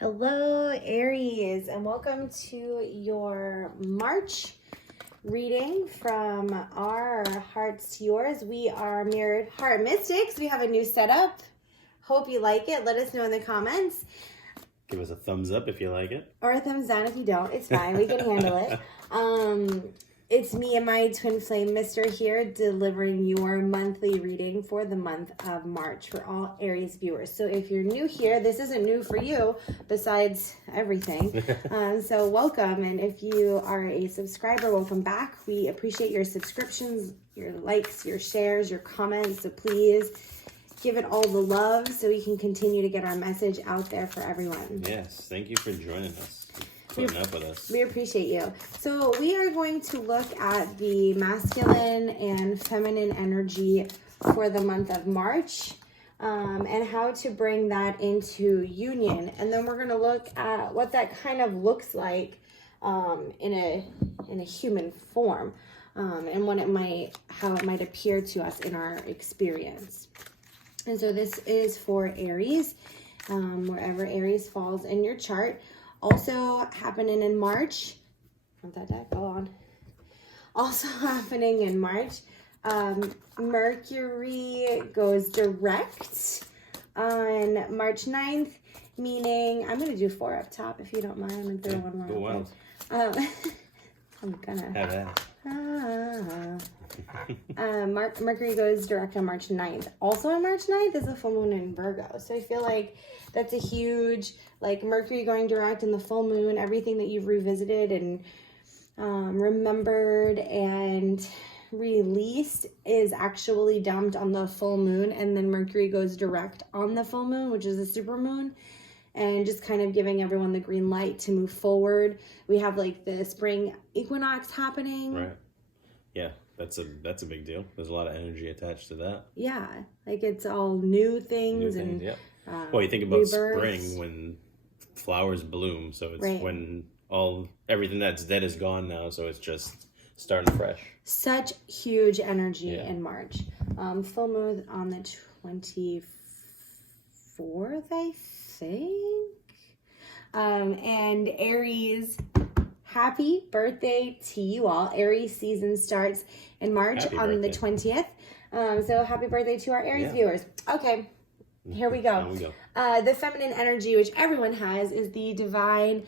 Hello, Aries, and welcome to your March reading from our hearts to yours. We are Mirrored Heart Mystics. We have a new setup. Hope you like it. Let us know in the comments. Give us a thumbs up if you like it. Or a thumbs down if you don't. It's fine. We can handle it. It's me and my twin flame mister here delivering your monthly reading for the month of March for all Aries viewers. So if you're new here, this isn't new for you besides everything. So welcome. And if you are a subscriber, welcome back. We appreciate your subscriptions, your likes, your shares, your comments. So please give it all the love so we can continue to get our message out there for everyone. Yes. Thank you for joining us. Putting up with us. We appreciate you. So we are going to look at the masculine and feminine energy for the month of March and how to bring that into union. And then we're going to look at what that kind of looks like in a human form and how it might appear to us in our experience. And so this is for Aries, wherever Aries falls in your chart. Also happening in March, not that deck, go on. Also happening in March, Mercury goes direct on March 9th, meaning, I'm going to do 4 up top if you don't mind. I'm going to throw one more. I'm gonna. Mercury goes direct on March 9th. Also on March 9th is a full moon in Virgo. So I feel like that's a huge, like Mercury going direct in the full moon, everything that you've revisited and remembered and released is actually dumped on the full moon. And then Mercury goes direct on the full moon, which is a super moon. And just kind of giving everyone the green light to move forward. We have like the spring equinox happening. Right. Yeah, that's a big deal. There's a lot of energy attached to that. Yeah, like it's all new things and yeah. Well, you think about rebirths. spring when flowers bloom, so it's right. when everything that's dead is gone now, so it's just starting fresh. Such huge energy in March. Full moon on the 24th, I think. And Aries, happy birthday to you all. Aries season starts in March on the 20th. So happy birthday to our Aries viewers. Okay, here we go. The feminine energy, which everyone has, is the divine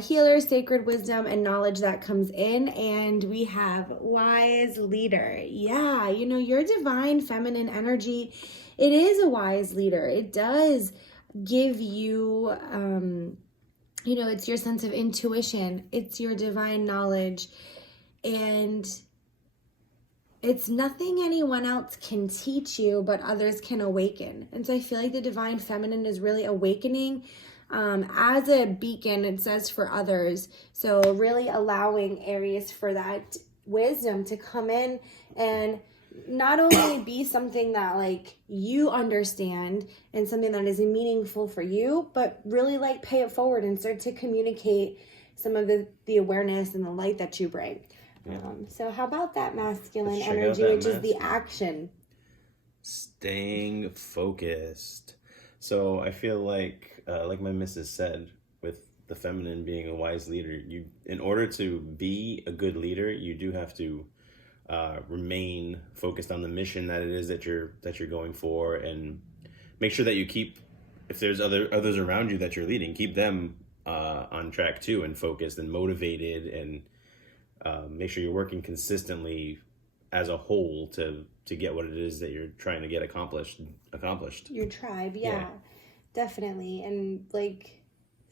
healer, sacred wisdom, and knowledge that comes in. And we have wise leader. Yeah, you know, your divine feminine energy, it is a wise leader. It does give you, you know, it's your sense of intuition. It's your divine knowledge. And it's nothing anyone else can teach you, but others can awaken. And so I feel like the divine feminine is really awakening as a beacon, it says, for others. So really allowing Aries for that wisdom to come in and not only be something that like you understand and something that is meaningful for you, but really like pay it forward and start to communicate some of the awareness and the light that you bring. Yeah. So how about that masculine energy, which is the action? Staying focused. So I feel like my missus said, with the feminine being a wise leader, in order to be a good leader, you do have to remain focused on the mission that it is that you're going for, and make sure that you keep, if there's others around you that you're leading, keep them on track too, and focused and motivated, and make sure you're working consistently as a whole to get what it is that you're trying to get accomplished. Your tribe, yeah. Definitely, and like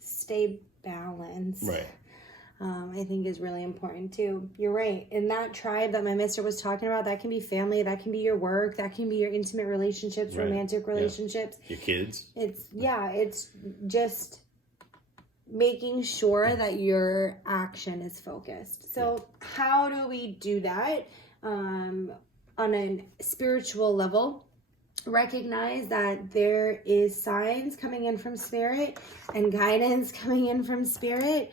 stay balanced. Right. I think is really important too. You're right. In that tribe that my mister was talking about, that can be family, that can be your work, that can be your intimate relationships, romantic relationships. Your kids. It's just making sure that your action is focused. So how do we do that on a spiritual level? Recognize that there is signs coming in from spirit and guidance coming in from spirit.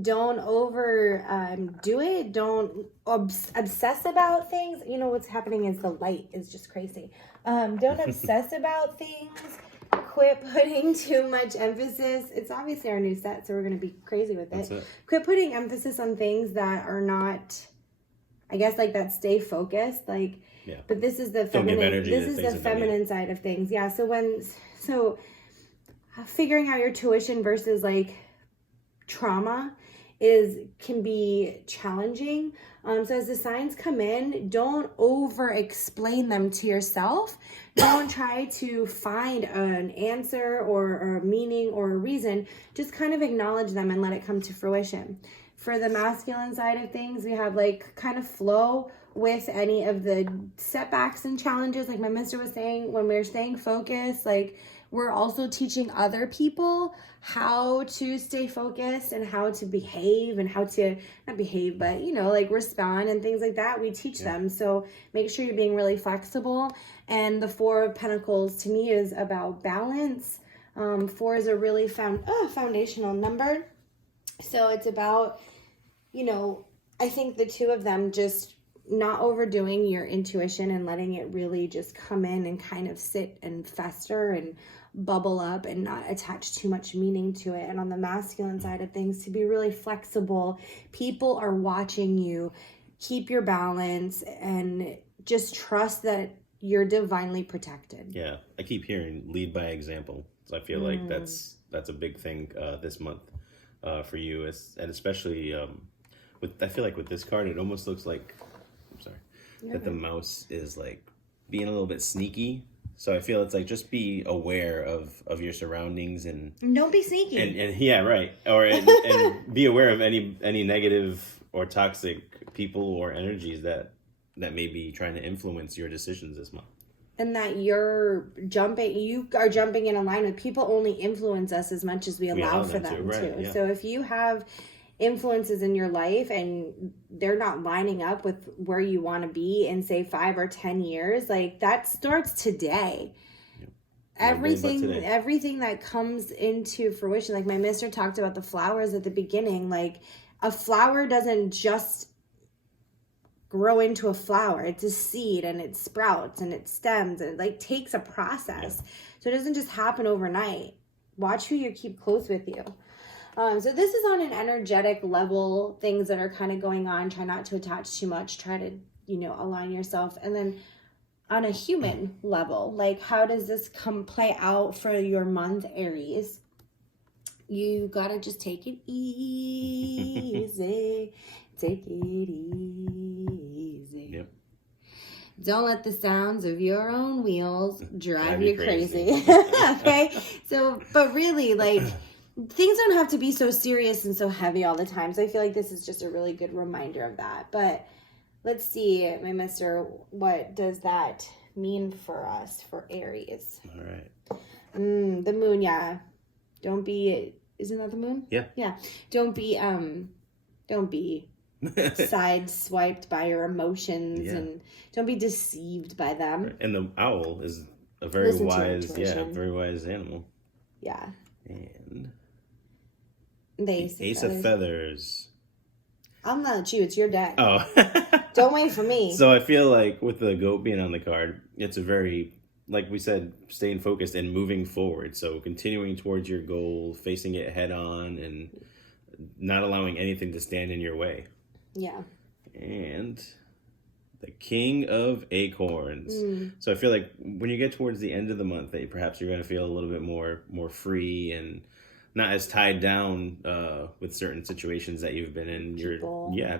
Don't overdo it. Don't obsess about things. You know, what's happening is the light is just crazy. Don't obsess about things. quit putting too much emphasis. It's obviously our new set, so we're going to be crazy with it. That's it. Quit putting emphasis on things that are not, I guess, like that stay focused. Like, yeah. But this is the feminine. This is the feminine side of things. Yeah. So figuring out your tuition versus like trauma can be challenging. So as the signs come in, don't over explain them to yourself. Don't try to find an answer or a meaning or a reason. Just kind of acknowledge them and let it come to fruition. For the masculine side of things, we have like kind of flow with any of the setbacks and challenges. Like my mister was saying, when we're staying focused, like we're also teaching other people how to stay focused and how to behave and how to, not behave, but, like respond and things like that. We teach them. So make sure you're being really flexible. And the Four of Pentacles to me is about balance. 4 is a really foundational number. So it's about, I think the two of them just not overdoing your intuition and letting it really just come in and kind of sit and fester and bubble up and not attach too much meaning to it. And on the masculine side of things, to be really flexible. People are watching you. Keep your balance and just trust that you're divinely protected. Yeah, I keep hearing lead by example. So I feel like that's a big thing this month for you, and especially I feel like with this card, it almost looks like that the mouse is like being a little bit sneaky. So I feel it's like just be aware of your surroundings and don't be sneaky. And yeah, right. And be aware of any negative or toxic people or energies that may be trying to influence your decisions this month. And that you are jumping in alignment. People only influence us as much as we allow for them to. Yeah. So if you have influences in your life and they're not lining up with where you want to be in say 5 or 10 years, like that starts today. Yep. Everything that comes into fruition, like my mister talked about the flowers at the beginning, like a flower doesn't just grow into a flower. It's a seed and it sprouts and it stems and it like takes a process. Yep. So it doesn't just happen overnight. Watch who you keep close with you. So this is on an energetic level, things that are kind of going on. Try not to attach too much. Try to, align yourself. And then on a human level, like how does this play out for your month, Aries? You got to just take it easy. Take it easy. Yep. Don't let the sounds of your own wheels drive you crazy. Okay? So, but really, like, things don't have to be so serious and so heavy all the time. So I feel like this is just a really good reminder of that. But let's see, my mister, what does that mean for us, for Aries? All right. The moon, yeah. Don't be, isn't that the moon? Yeah. Yeah. Don't be sideswiped by your emotions and don't be deceived by them. And the owl is a very very wise animal. Yeah. And the Ace of Feathers. I'm not let you, it's your deck. Oh. Don't wait for me. So I feel like with the goat being on the card, it's a very, like we said, staying focused and moving forward. So continuing towards your goal, facing it head on, and not allowing anything to stand in your way. Yeah. And the King of Acorns. So I feel like when you get towards the end of the month, that perhaps you're going to feel a little bit more free and not as tied down with certain situations that you've been in.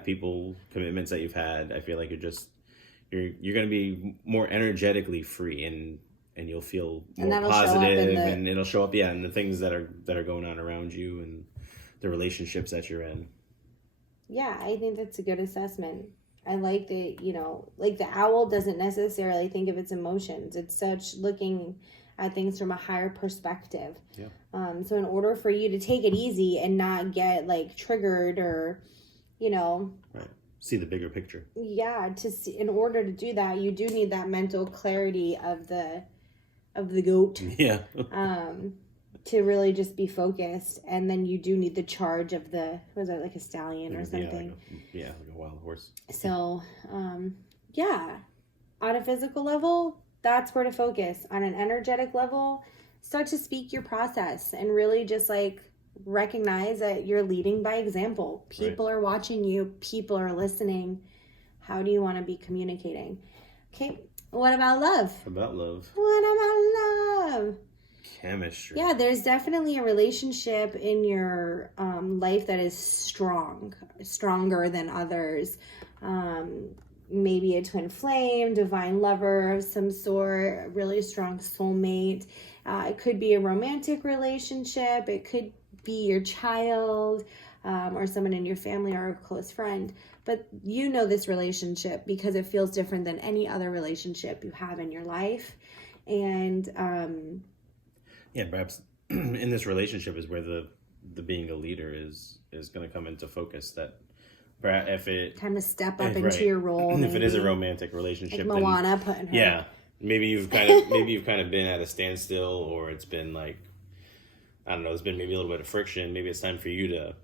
People, commitments that you've had. I feel like you're going to be more energetically free and you'll feel more positive, and it'll show up in the things that are going on around you and the relationships that you're in. Yeah, I think that's a good assessment. I like that, like the owl doesn't necessarily think of its emotions. It's such looking at things from a higher perspective. Yeah. So in order for you to take it easy and not get like triggered or, Right. See the bigger picture. Yeah. In order to do that, you do need that mental clarity of the goat. Yeah. To really just be focused, and then you do need the charge of like a stallion or something. Like a wild horse. So, on a physical level, that's where to focus. On an energetic level, start to speak your process and really just like recognize that you're leading by example. People are watching you. People are listening. How do you want to be communicating? Okay. What about love? About love. What about love? Chemistry. Yeah, there's definitely a relationship in your life that is stronger than others. Maybe a twin flame, divine lover of some sort, a really strong soulmate. It could be a romantic relationship. It could be your child or someone in your family or a close friend. But you know this relationship because it feels different than any other relationship you have in your life. And yeah, perhaps in this relationship is where the being a leader is going to come into focus. That if it kind of step up into your role. If it is a romantic relationship, like Moana putting her. Yeah, maybe you've kind of been at a standstill, or it's been like, I don't know, there's been maybe a little bit of friction. Maybe it's time for you to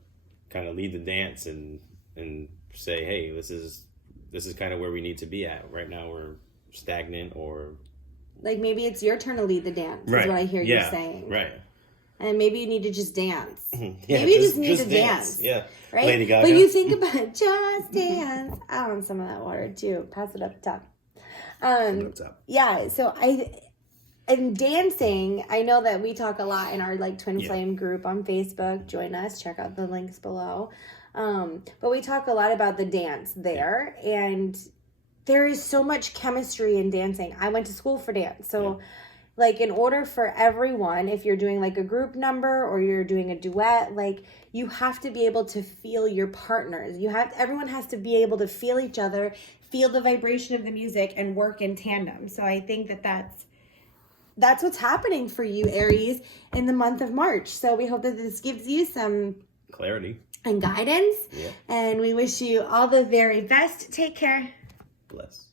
kind of lead the dance and say, hey, this is kind of where we need to be at right now. We're stagnant, or like maybe it's your turn to lead the dance. Is what I hear you saying. Right. And maybe you need to just dance. Yeah, maybe you just need to dance. Yeah. Right? Lady Gaga. But you think about just dance. I want some of that water too. Pass it up top. Yeah, so in dancing, I know that we talk a lot in our like Twin Flame group on Facebook. Join us. Check out the links below. But we talk a lot about the dance there, and there is so much chemistry in dancing. I went to school for dance, so like in order for everyone, if you're doing like a group number or you're doing a duet, like you have to be able to feel your partners. Everyone has to be able to feel each other, feel the vibration of the music, and work in tandem. So I think that that's what's happening for you, Aries, in the month of March. So we hope that this gives you some clarity and guidance. Yeah. And we wish you all the very best. Take care. Bless.